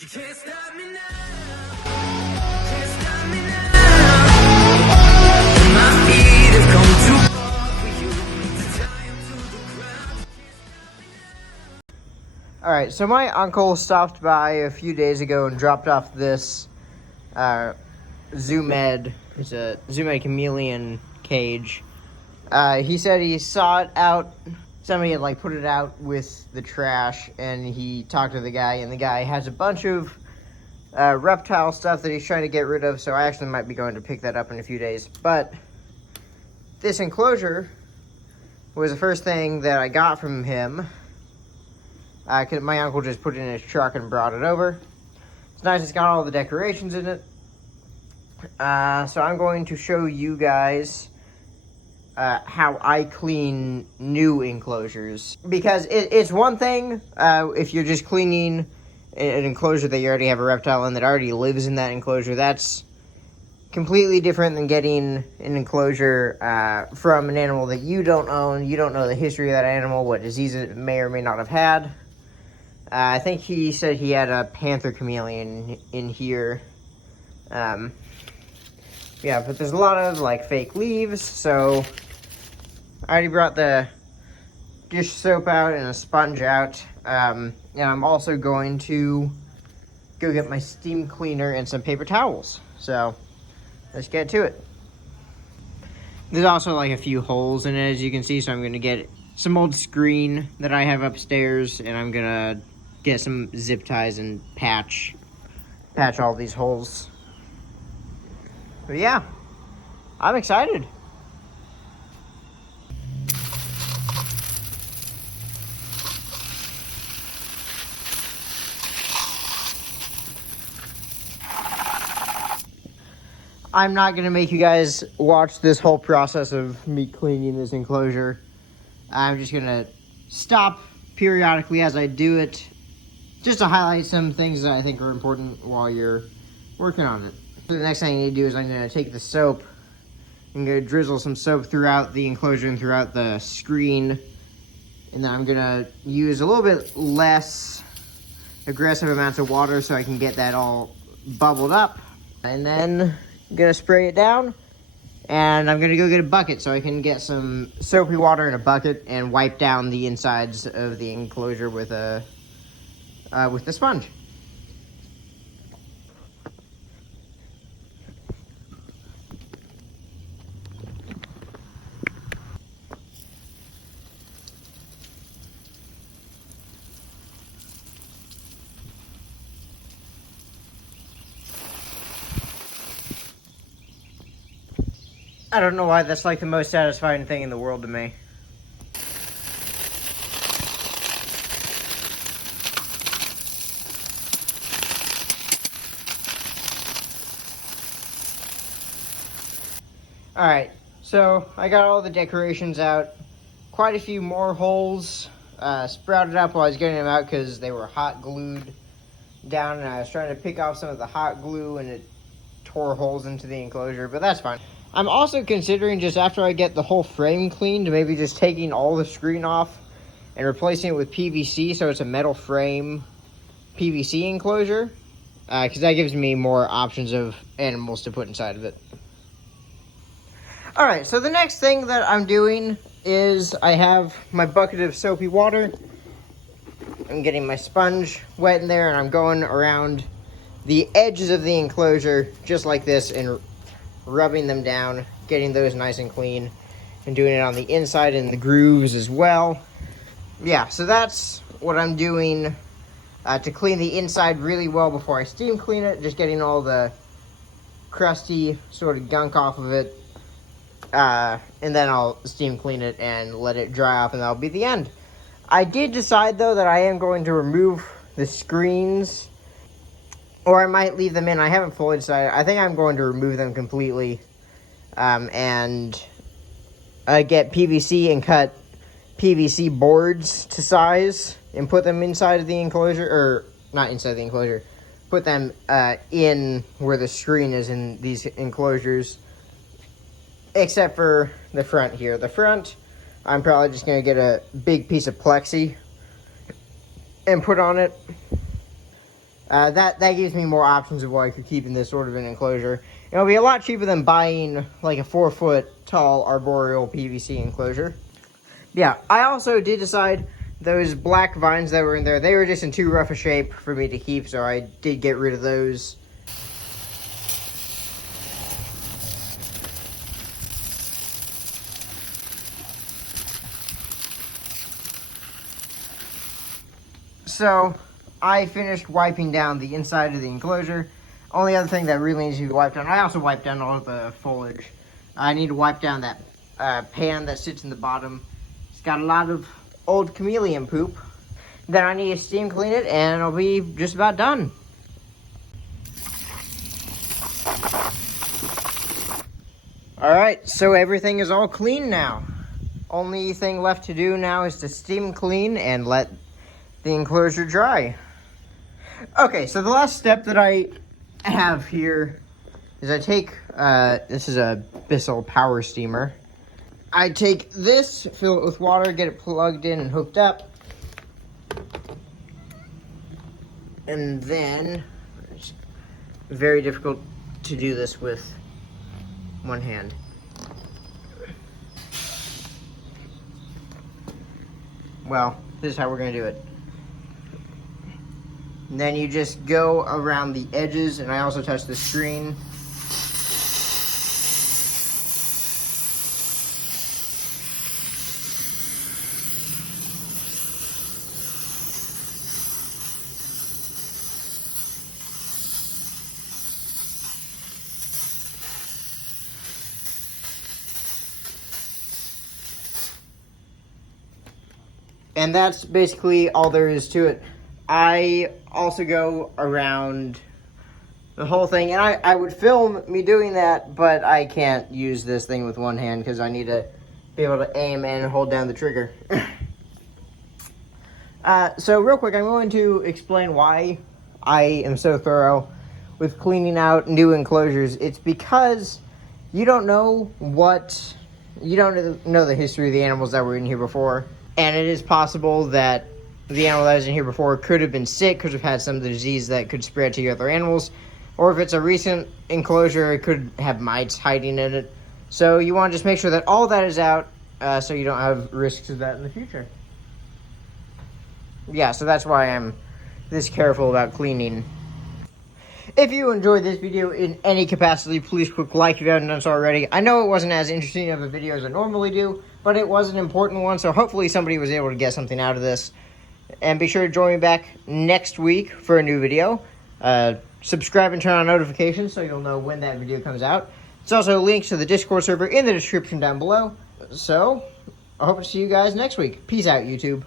You can't stop me now. Can't stop me now. My feet have come too far for you to tie 'em to the ground. Alright, so my uncle stopped by a few days ago and dropped off this Zoom Ed. It's a Zoom Ed chameleon cage. He said he saw it out. Somebody had put it out with the trash, and he talked to the guy, and the guy has a bunch of reptile stuff that he's trying to get rid of, so I actually might be going to pick that up in a few days. But this enclosure was the first thing that I got from him. Cause my uncle just put it in his truck and brought it over. It's nice, it's got all the decorations in it. So I'm going to show you guys how I clean new enclosures. Because it's one thing if you're just cleaning an enclosure that you already have a reptile in that already lives in that enclosure. That's completely different than getting an enclosure from an animal that you don't own. You don't know the history of that animal, what disease it may or may not have had. I think he said he had a panther chameleon in here. Yeah, but there's a lot of fake leaves, so I already brought the dish soap out and a sponge out. And I'm also going to go get my steam cleaner and some paper towels. So let's get to it. There's also a few holes in it, as you can see, so I'm going to get some old screen that I have upstairs, and I'm going to get some zip ties and patch all these holes. But yeah, I'm excited. I'm not going to make you guys watch this whole process of me cleaning this enclosure. I'm just going to stop periodically as I do it, just to highlight some things that I think are important while you're working on it. So the next thing I need to do is I'm going to take the soap and go drizzle some soap throughout the enclosure and throughout the screen. And then I'm going to use a little bit less aggressive amounts of water so I can get that all bubbled up. And then I'm going to spray it down. And I'm going to go get a bucket so I can get some soapy water in a bucket and wipe down the insides of the enclosure with the sponge. I don't know why that's the most satisfying thing in the world to me. Alright, so I got all the decorations out. Quite a few more holes sprouted up while I was getting them out because they were hot glued down, and I was trying to pick off some of the hot glue and it tore holes into the enclosure, but that's fine. I'm also considering, just after I get the whole frame cleaned, maybe just taking all the screen off and replacing it with PVC, so it's a metal frame PVC enclosure, because that gives me more options of animals to put inside of it. Alright, so the next thing that I'm doing is I have my bucket of soapy water. I'm getting my sponge wet in there, and I'm going around the edges of the enclosure just like this and rubbing them down, getting those nice and clean, and doing it on the inside and the grooves as well. Yeah, so that's what I'm doing to clean the inside really well before I steam clean it, just getting all the crusty sort of gunk off of it, and then I'll steam clean it and let it dry off, and that'll be the end. I did decide, though, that I am going to remove the screens, or I might leave them in. I haven't fully decided. I think I'm going to remove them completely, and get PVC and cut PVC boards to size and put them inside of the enclosure, or not inside the enclosure, put them in where the screen is in these enclosures, except for the front here. The front, I'm probably just going to get a big piece of plexi and put on it. That gives me more options of what I could keep in this sort of an enclosure. It'll be a lot cheaper than buying like a 4-foot tall arboreal PVC enclosure. Yeah, I also did decide those black vines that were in there, they were just in too rough a shape for me to keep, so I did get rid of those. So, I finished wiping down the inside of the enclosure. Only other thing that really needs to be wiped down, I also wiped down all of the foliage. I need to wipe down that pan that sits in the bottom. It's got a lot of old chameleon poop. Then I need to steam clean it and it'll be just about done. Alright, so everything is all clean now. Only thing left to do now is to steam clean and let the enclosure dry. Okay, so the last step that I have here is I take, this is a Bissell power steamer. I take this, fill it with water, get it plugged in and hooked up. And then, it's very difficult to do this with one hand. Well, this is how we're gonna do it. And then you just go around the edges, and I also touch the screen. And that's basically all there is to it. I also go around the whole thing, and I would film me doing that, but I can't use this thing with one hand because I need to be able to aim and hold down the trigger. So real quick, I'm going to explain why I am so thorough with cleaning out new enclosures. It's because you don't know the history of the animals that were in here before. And it is possible that the animal that was in here before could have been sick, could have had some of the disease that could spread to other animals. Or if it's a recent enclosure, it could have mites hiding in it. So you want to just make sure that all that is out so you don't have risks of that in the future. Yeah, so that's why I'm this careful about cleaning. If you enjoyed this video in any capacity, please click like if you haven't done so already. I know it wasn't as interesting of a video as I normally do, but it was an important one, so hopefully somebody was able to get something out of this. And be sure to join me back next week for a new video. Subscribe and turn on notifications so you'll know when that video comes out. There's also links to the Discord server in the description down below. So, I hope to see you guys next week. Peace out, YouTube.